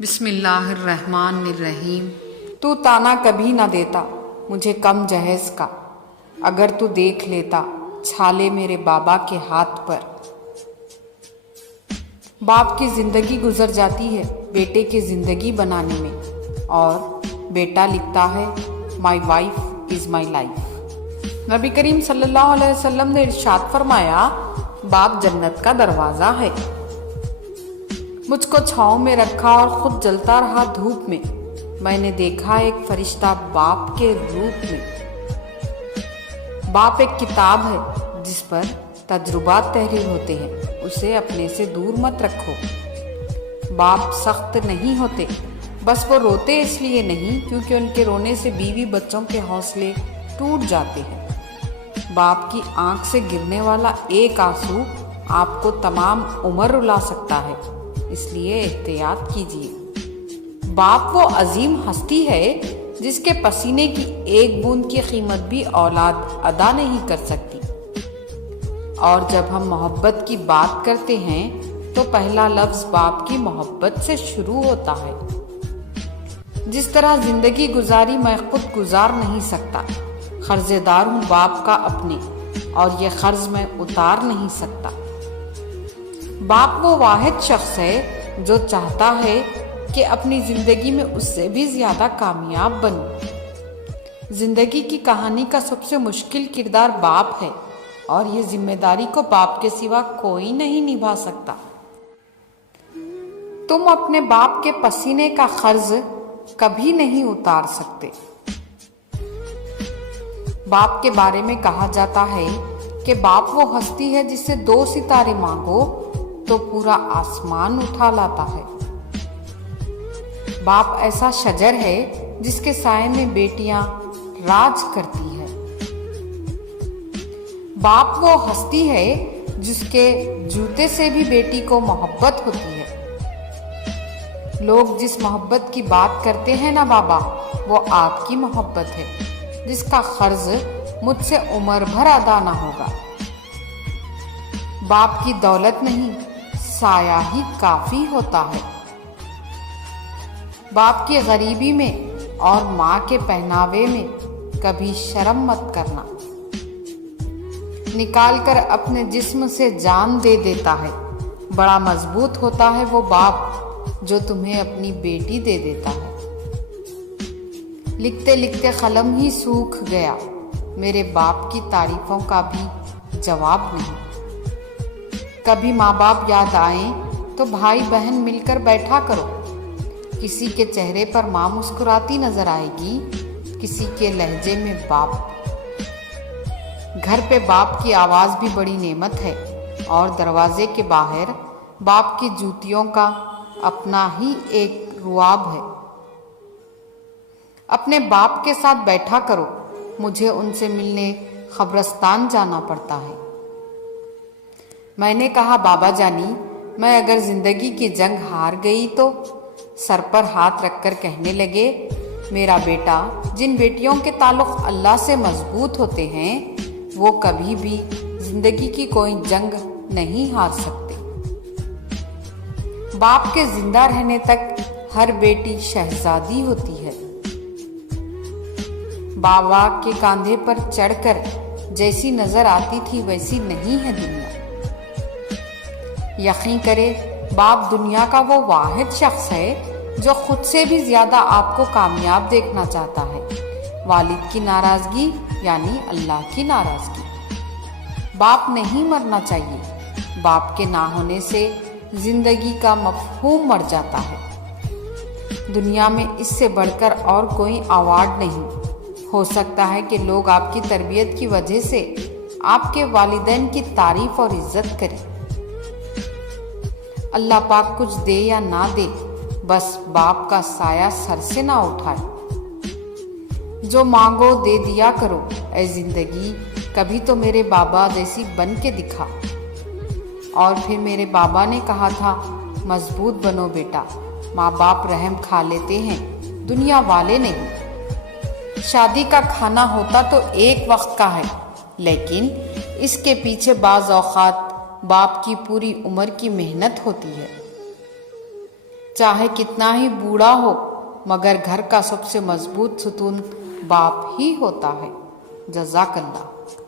بسم اللہ الرحمن الرحیم۔ تو تانا کبھی نہ دیتا مجھے کم جہیز کا، اگر تو دیکھ لیتا چھالے میرے بابا کے ہاتھ پر۔ باپ کی زندگی گزر جاتی ہے بیٹے کی زندگی بنانے میں، اور بیٹا لکھتا ہے my wife is my life. نبی کریم صلی اللہ علیہ وسلم نے ارشاد فرمایا، باپ جنت کا دروازہ ہے۔ مجھ کو چھاؤں میں رکھا اور خود جلتا رہا دھوپ میں۔ میں نے دیکھا ایک فرشتہ باپ کے روپ میں۔ باپ ایک کتاب ہے جس پر تجربات تحریر ہوتے ہیں، اسے اپنے سے دور مت رکھو۔ باپ سخت نہیں ہوتے، بس وہ روتے اس لیے نہیں کیونکہ ان کے رونے سے بیوی بچوں کے حوصلے ٹوٹ جاتے ہیں۔ باپ کی آنکھ سے گرنے والا ایک آنسو آپ کو تمام عمر رلا سکتا ہے، اس لیے احتیاط کیجیے۔ باپ وہ عظیم ہستی ہے جس کے پسینے کی ایک بوند کی قیمت بھی اولاد ادا نہیں کر سکتی۔ اور جب ہم محبت کی بات کرتے ہیں تو پہلا لفظ باپ کی محبت سے شروع ہوتا ہے۔ جس طرح زندگی گزاری میں خود گزار نہیں سکتا، قرض دار ہوں باپ کا اپنے، اور یہ قرض میں اتار نہیں سکتا۔ باپ وہ واحد شخص ہے جو چاہتا ہے کہ اپنی زندگی میں اس سے بھی زیادہ کامیاب بنے۔ زندگی کی کہانی کا سب سے مشکل کردار باپ ہے، اور یہ ذمہ داری کو باپ کے سوا کوئی نہیں نبھا سکتا۔ تم اپنے باپ کے پسینے کا قرض کبھی نہیں اتار سکتے۔ باپ کے بارے میں کہا جاتا ہے کہ باپ وہ ہستی ہے جس سے 2 ستارے مانگو تو پورا آسمان اٹھا لاتا ہے۔ باپ ایسا شجر ہے جس کے سائے میں بیٹیاں راج کرتی ہے۔ باپ وہ ہستی ہے جس کے جوتے سے بھی بیٹی کو محبت ہوتی ہے۔ لوگ جس محبت کی بات کرتے ہیں نا بابا، وہ آپ کی محبت ہے جس کا قرض مجھ سے عمر بھر ادا نہ ہوگا۔ باپ کی دولت نہیں، سایہ ہی کافی ہوتا ہے۔ باپ کی غریبی میں اور ماں کے پہناوے میں کبھی شرم مت کرنا۔ نکال کر اپنے جسم سے جان دے دیتا ہے۔ بڑا مضبوط ہوتا ہے وہ باپ جو تمہیں اپنی بیٹی دے دیتا ہے۔ لکھتے لکھتے قلم ہی سوکھ گیا، میرے باپ کی تعریفوں کا بھی جواب نہیں۔ کبھی ماں باپ یاد آئیں تو بھائی بہن مل کر بیٹھا کرو۔ کسی کے چہرے پر ماں مسکراتی نظر آئے گی، کسی کے لہجے میں باپ۔ گھر پہ باپ کی آواز بھی بڑی نعمت ہے، اور دروازے کے باہر باپ کی جوتیوں کا اپنا ہی ایک رواب ہے۔ اپنے باپ کے ساتھ بیٹھا کرو، مجھے ان سے ملنے قبرستان جانا پڑتا ہے۔ میں نے کہا بابا جانی، میں اگر زندگی کی جنگ ہار گئی تو؟ سر پر ہاتھ رکھ کر کہنے لگے، میرا بیٹا، جن بیٹیوں کے تعلق اللہ سے مضبوط ہوتے ہیں وہ کبھی بھی زندگی کی کوئی جنگ نہیں ہار سکتے۔ باپ کے زندہ رہنے تک ہر بیٹی شہزادی ہوتی ہے۔ بابا کے کاندھے پر چڑھ کر جیسی نظر آتی تھی ویسی نہیں ہے دنیا۔ یقین کرے، باپ دنیا کا وہ واحد شخص ہے جو خود سے بھی زیادہ آپ کو کامیاب دیکھنا چاہتا ہے۔ والد کی ناراضگی یعنی اللہ کی ناراضگی۔ باپ نہیں مرنا چاہیے، باپ کے نہ ہونے سے زندگی کا مفہوم مر جاتا ہے۔ دنیا میں اس سے بڑھ کر اور کوئی ایوارڈ نہیں۔ ہو سکتا ہے کہ لوگ آپ کی تربیت کی وجہ سے آپ کے والدین کی تعریف اور عزت کریں۔ اللہ پاک کچھ دے یا نہ دے، بس باپ کا سایہ سر سے نہ اٹھائے۔ جو مانگو دے دیا کرو، اے زندگی کبھی تو میرے بابا جیسی بن کے دکھا۔ اور پھر میرے بابا نے کہا تھا، مضبوط بنو بیٹا، ماں باپ رحم کھا لیتے ہیں، دنیا والے نہیں۔ شادی کا کھانا ہوتا تو ایک وقت کا ہے، لیکن اس کے پیچھے بعض اوقات باپ کی پوری عمر کی محنت ہوتی ہے۔ چاہے کتنا ہی بوڑھا ہو مگر گھر کا سب سے مضبوط ستون باپ ہی ہوتا ہے۔ جزاک اللہ۔